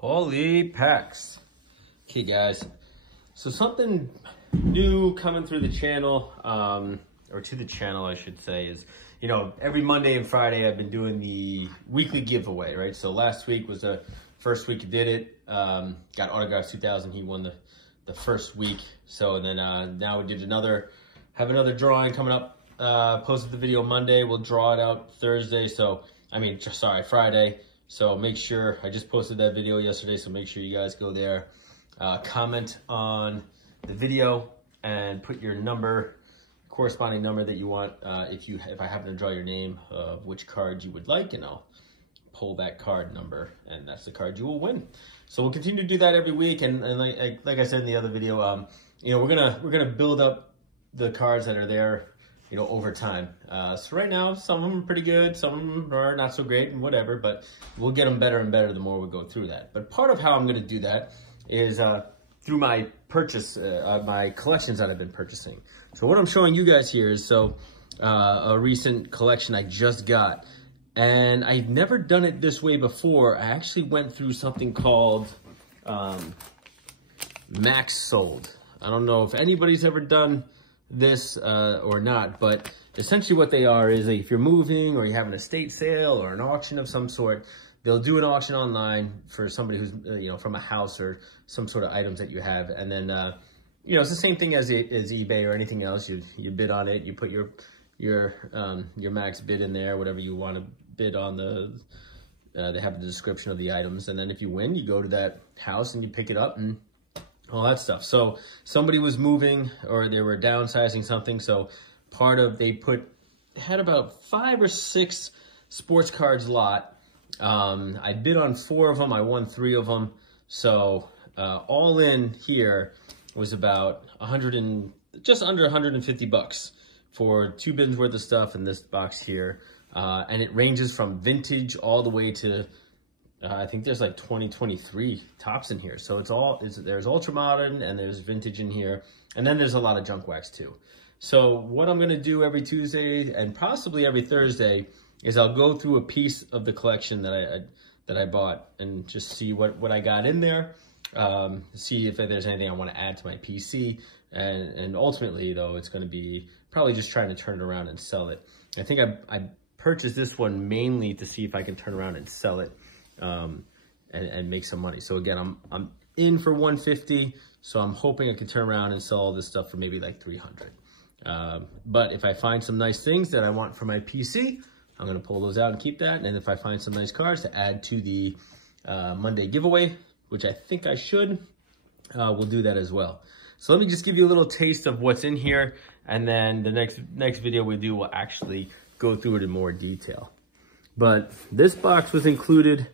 Holy packs. Okay, guys. So something new coming through the channel, or to the channel, I should say, is, you know, every Monday and Friday I've been doing the weekly giveaway, right? So last week was the first week he did it. Got Autographs 2000. He won the first week. So then now we did have another drawing coming up. Posted the video Monday. We'll draw it out Thursday. So, Friday. So make sure, I just posted that video yesterday, so make sure you guys go there, comment on the video and put your number, corresponding number that you want, if I happen to draw your name of which card you would like, and I'll pull that card number, and that's the card you will win. So we'll continue to do that every week, and like I said in the other video, you know, we're gonna build up the cards that are there, you know, over time. So right now, some of them are pretty good, some of them are not so great, and whatever, but we'll get them better and better the more we go through that. But part of how I'm gonna do that is through my my collections that I've been purchasing. So what I'm showing you guys here is a recent collection I just got, and I've never done it this way before. I actually went through something called Max Sold. I don't know if anybody's ever done this or not, but essentially what they are is, if you're moving or you have an estate sale or an auction of some sort, they'll do an auction online for somebody who's you know, from a house or some sort of items that you have, and then you know, it's the same thing as eBay or anything else. You bid on it, you put your max bid in there, whatever you want to bid on. They have the description of the items, and then if you win, you go to that house and you pick it up and all that stuff. So somebody was moving, or they were downsizing something, so they had about 5 or 6 sports cards lot. I bid on 4 of them, I won 3 of them. So all in here was about just under 150 bucks for 2 bins worth of stuff in this box here. And it ranges from vintage all the way to I think there's like 2023 tops in here. So there's ultra modern and there's vintage in here. And then there's a lot of junk wax too. So what I'm gonna do every Tuesday and possibly every Thursday is I'll go through a piece of the collection that I bought and just see what I got in there. See if there's anything I want to add to my PC. And ultimately though, it's gonna be probably just trying to turn it around and sell it. I think I purchased this one mainly to see if I can turn around and sell it. And make some money. So again, I'm in for 150, so I'm hoping I can turn around and sell all this stuff for maybe like 300. But if I find some nice things that I want for my PC, I'm gonna pull those out and keep that. And if I find some nice cards to add to the Monday giveaway, which I think I should, we'll do that as well. So let me just give you a little taste of what's in here, and then the next video we do will actually go through it in more detail. But this box was included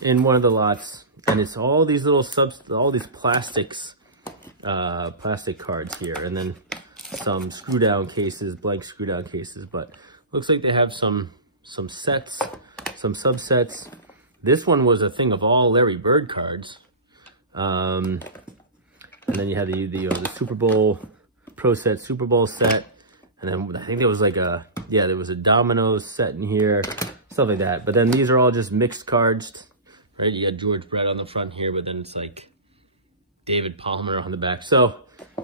in one of the lots, and it's all these little all these plastic cards here, and then some screw down cases, blank screw down cases. But looks like they have some sets, some subsets. This one was a thing of all Larry Bird cards, and then you had the Super Bowl Pro Set, Super Bowl set, and then I think there was like there was a Domino's set in here. Stuff like that. But then these are all just mixed cards, right? You got George Brett on the front here, but then it's like David Palmer on the back. So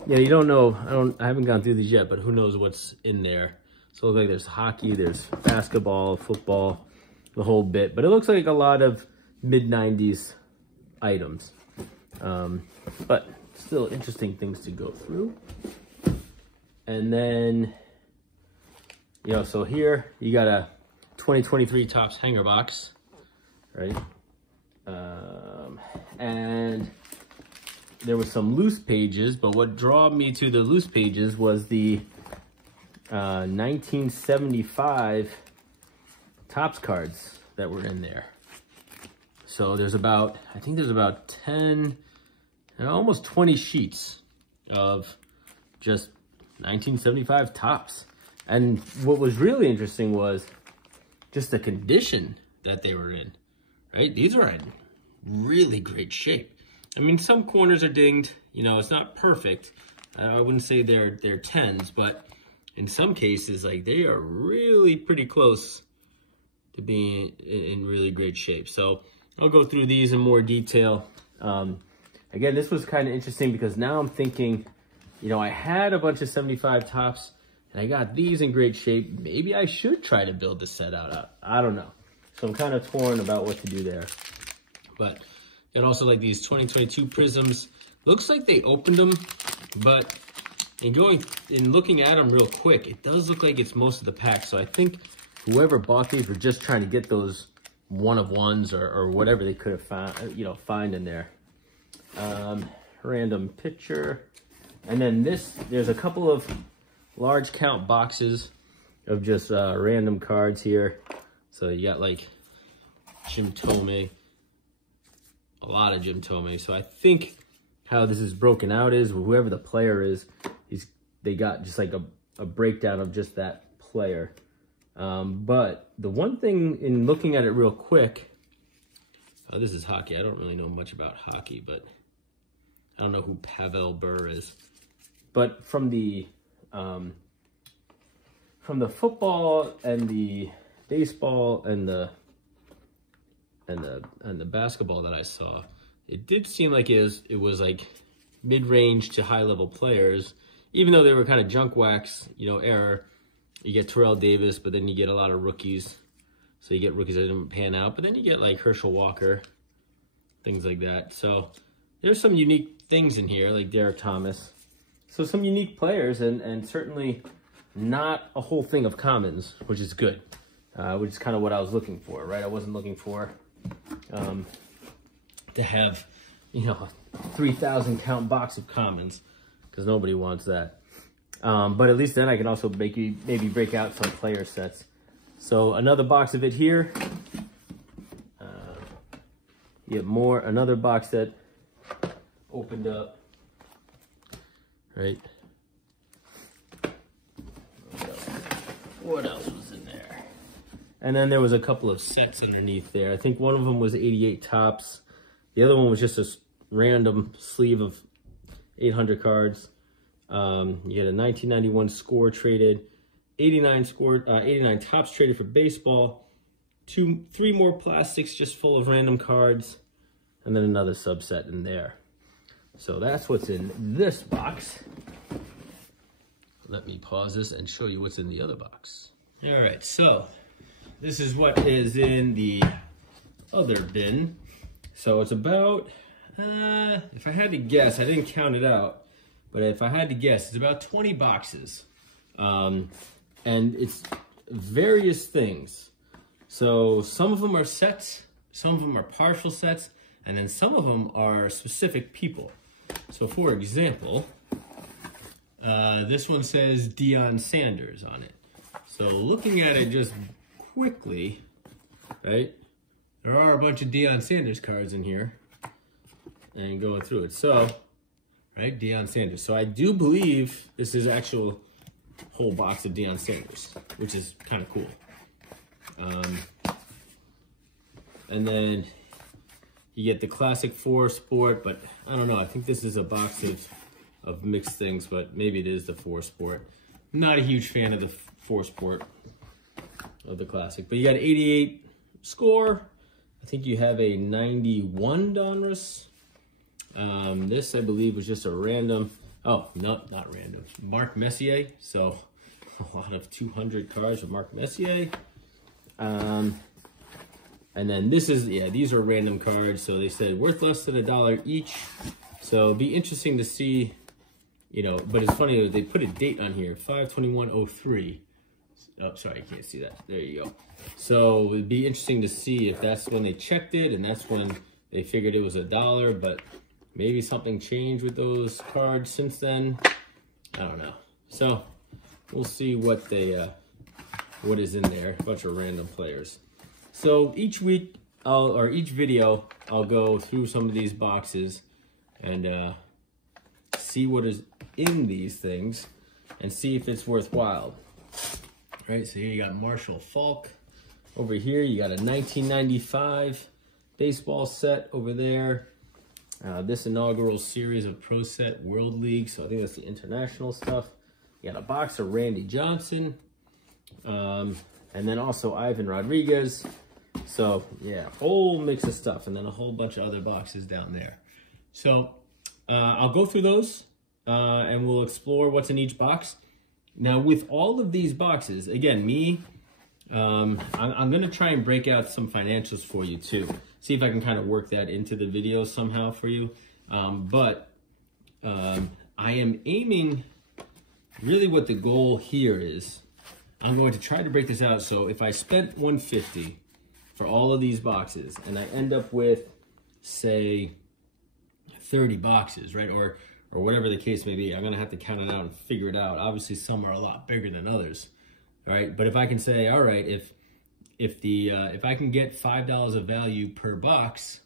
yeah, you don't know. I haven't gone through these yet, but who knows what's in there. So it looks like there's hockey, there's basketball, football, the whole bit. But it looks like a lot of mid-90s items. But still interesting things to go through. And then, you know, so here you got a 2023 Topps hanger box, right? And there was some loose pages, but what drew me to the loose pages was the 1975 Topps cards that were in there. So there's I think there's about 10, almost 20 sheets of just 1975 Topps. And what was really interesting was just the condition that they were in, right? These are in really great shape. I mean, some corners are dinged, you know, it's not perfect. I wouldn't say they're 10s, but in some cases, like, they are really pretty close to being in really great shape. So I'll go through these in more detail. Again, this was kind of interesting because now I'm thinking, you know, I had a bunch of 75 tops and I got these in great shape. Maybe I should try to build the set out. I don't know. So I'm kind of torn about what to do there. But and also like these 2022 Prisms. Looks like they opened them, but in looking at them real quick, it does look like it's most of the pack. So I think whoever bought these were just trying to get those one-of-ones or whatever they could have found, you know, find in there. Random picture. And then there's a couple of large count boxes of just random cards here. So you got like Jim Thome, a lot of Jim Thome. So I think how this is broken out is whoever the player is, they got just like a breakdown of just that player. But the one thing in looking at it real quick, this is hockey. I don't really know much about hockey, but I don't know who Pavel Bure is. But from the football and the baseball and the basketball that I saw, it did seem like it was like mid-range to high-level players, even though they were kind of junk wax, you know, error. You get Terrell Davis, but then you get a lot of rookies. So you get rookies that didn't pan out, but then you get like Herschel Walker, things like that. So there's some unique things in here, like Derek Thomas. So some unique players, and certainly not a whole thing of commons, which is good, which is kind of what I was looking for, right? I wasn't looking for to have, you know, a 3,000 count box of commons, because nobody wants that. But at least then I can also maybe break out some player sets. So another box of it here. You have another box set opened up. Right. What else was in there? And then there was a couple of sets underneath there. I think one of them was 88 tops. The other one was just a random sleeve of 800 cards. You had a 1991 score traded, 89 tops traded for baseball, 3 more plastics just full of random cards, and then another subset in there. So that's what's in this box. Let me pause this and show you what's in the other box. All right, so this is what is in the other bin. So it's about, if I had to guess, I didn't count it out, but if I had to guess, it's about 20 boxes. And it's various things. So some of them are sets, some of them are partial sets, and then some of them are specific people. So for example, this one says Deion Sanders on it. So looking at it just quickly, right? There are a bunch of Deion Sanders cards in here and going through it. So, right, Deion Sanders. So I do believe this is actual whole box of Deion Sanders, which is kind of cool. And then you get the classic 4 Sport, but I don't know. I think this is a box of mixed things, but maybe it is the 4 Sport. I'm not a huge fan of the 4 Sport of the classic, but you got 88 score. I think you have a 91 Donruss. This, I believe, was just a random. Oh, no, not random. Mark Messier. So a lot of 200 cards with Mark Messier. And then this is, yeah, these are random cards. So they said worth less than $1 each. So it'd be interesting to see, you know, but it's funny, they put a date on here, 5/21/03. Oh, sorry, you can't see that. There you go. So it'd be interesting to see if that's when they checked it and that's when they figured it was $1, but maybe something changed with those cards since then. I don't know. So we'll see what they, what is in there. A bunch of random players. So each week, or each video, I'll go through some of these boxes and see what is in these things and see if it's worthwhile. Right, so here you got Marshall Faulk. Over here, you got a 1995 baseball set over there. This inaugural series of Pro Set World League, so I think that's the international stuff. You got a box of Randy Johnson. And then also Ivan Rodriguez. So yeah, whole mix of stuff, and then a whole bunch of other boxes down there. So I'll go through those and we'll explore what's in each box. Now with all of these boxes, again, I'm gonna try and break out some financials for you too. See if I can kind of work that into the video somehow for you. I am aiming, really what the goal here is, I'm going to try to break this out. So if I spent $150 for all of these boxes and I end up with, say, 30 boxes, right? Or whatever the case may be, I'm gonna have to count it out and figure it out. Obviously some are a lot bigger than others, all right? But if I can say, all right, if I can get $5 of value per box,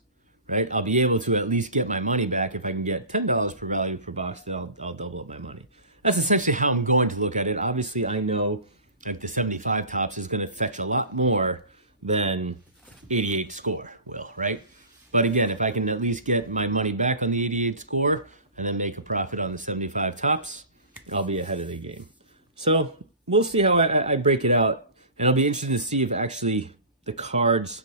right? I'll be able to at least get my money back. If I can get $10 per value per box, then I'll double up my money. That's essentially how I'm going to look at it. Obviously I know like the 75 tops is gonna fetch a lot more than 88 score will, right? But again, if I can at least get my money back on the 88 score and then make a profit on the 75 tops, I'll be ahead of the game. So we'll see how I break it out. And I'll be interested to see if actually the cards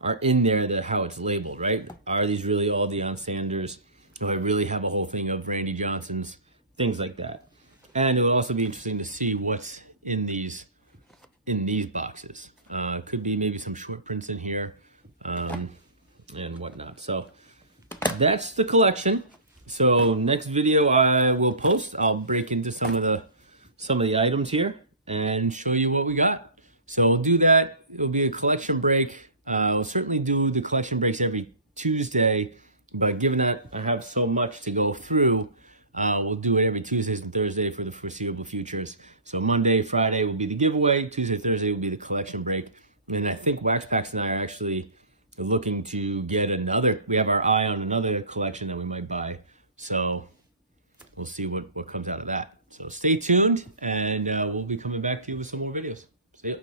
are in there, how it's labeled, right? Are these really all Deion Sanders? Do I really have a whole thing of Randy Johnson's? Things like that. And it will also be interesting to see what's in these boxes. Could be maybe some short prints in here and whatnot. So that's the collection. So next video I will post, I'll break into some of the items here and show you what we got. So we'll do that. It'll be a collection break. We'll certainly do the collection breaks every Tuesday, but given that I have so much to go through, we'll do it every Tuesdays and Thursday for the foreseeable futures. So Monday, Friday will be the giveaway. Tuesday, Thursday will be the collection break. And I think Wax Packs and I are actually looking to get another, we have our eye on another collection that we might buy. So we'll see what comes out of that. So stay tuned, and we'll be coming back to you with some more videos. See ya.